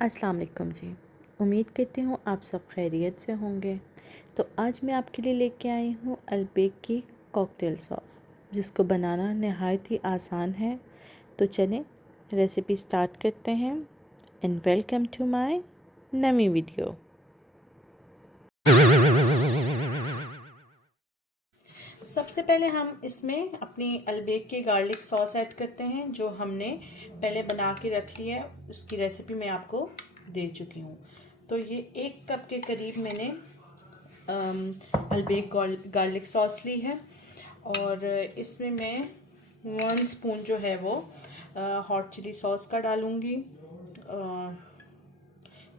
अस्सलाम वालेकुम जी। उम्मीद करती हूँ आप सब खैरियत से होंगे। तो आज मैं आपके लिए लेके आई हूँ अलबेक की कॉकटेल सॉस, जिसको बनाना नहायत ही आसान है। तो चलें रेसिपी स्टार्ट करते हैं। एंड वेलकम टू माय नई वीडियो। सबसे पहले हम इसमें अपनी अलबेक की गार्लिक सॉस ऐड करते हैं, जो हमने पहले बना के रख ली है। उसकी रेसिपी मैं आपको दे चुकी हूँ। तो ये 1 कप के करीब मैंने अलबेक गार्लिक सॉस ली है, और इसमें मैं 1 स्पून जो है वो हॉट चिली सॉस का डालूँगी।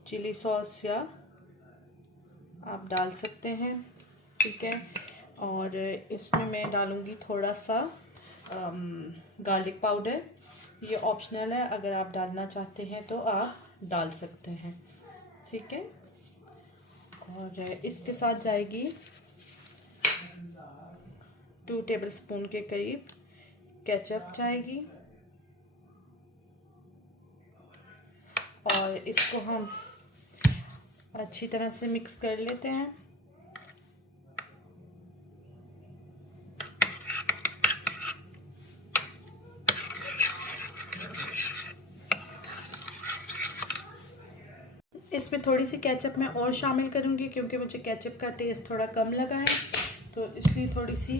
चिली सॉस या आप डाल सकते हैं, ठीक है। और इसमें मैं डालूँगी थोड़ा सा गार्लिक पाउडर। ये ऑप्शनल है, अगर आप डालना चाहते हैं तो आप डाल सकते हैं, ठीक है। और इसके साथ जाएगी 2 टेबलस्पून के करीब केचप जाएगी, और इसको हम अच्छी तरह से मिक्स कर लेते हैं। इसमें थोड़ी सी केचप मैं और शामिल करूँगी, क्योंकि मुझे केचप का टेस्ट थोड़ा कम लगा है, तो इसलिए थोड़ी सी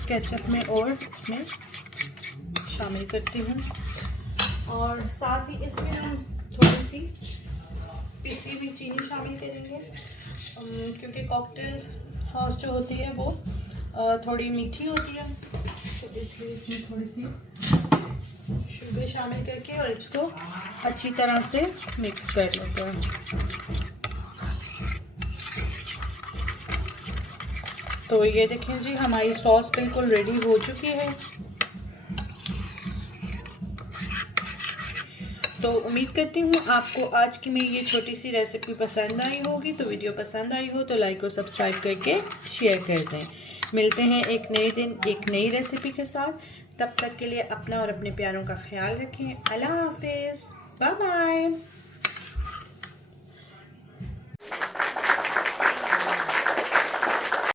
केचप में और इसमें शामिल करती हूँ। और साथ ही इसमें हम थोड़ी सी पिसी हुई चीनी शामिल करेंगे, क्योंकि कॉकटेल सॉस जो होती है वो थोड़ी मीठी होती है, तो इसलिए इसमें थोड़ी सी शुगर शामिल करके और इसको अच्छी तरह से मिक्स कर लेते हैं। तो ये देखें जी, हमारी सॉस बिल्कुल रेडी हो चुकी है। तो उम्मीद करती हूँ आपको आज की मेरी ये छोटी सी रेसिपी पसंद आई होगी। तो वीडियो पसंद आई हो तो लाइक और सब्सक्राइब करके शेयर कर दें। मिलते हैं एक नए दिन एक नई रेसिपी के साथ। तब तक के लिए अपना और अपने प्यारों का ख्याल रखें। अल्लाह हाफिज़, बाय बाय।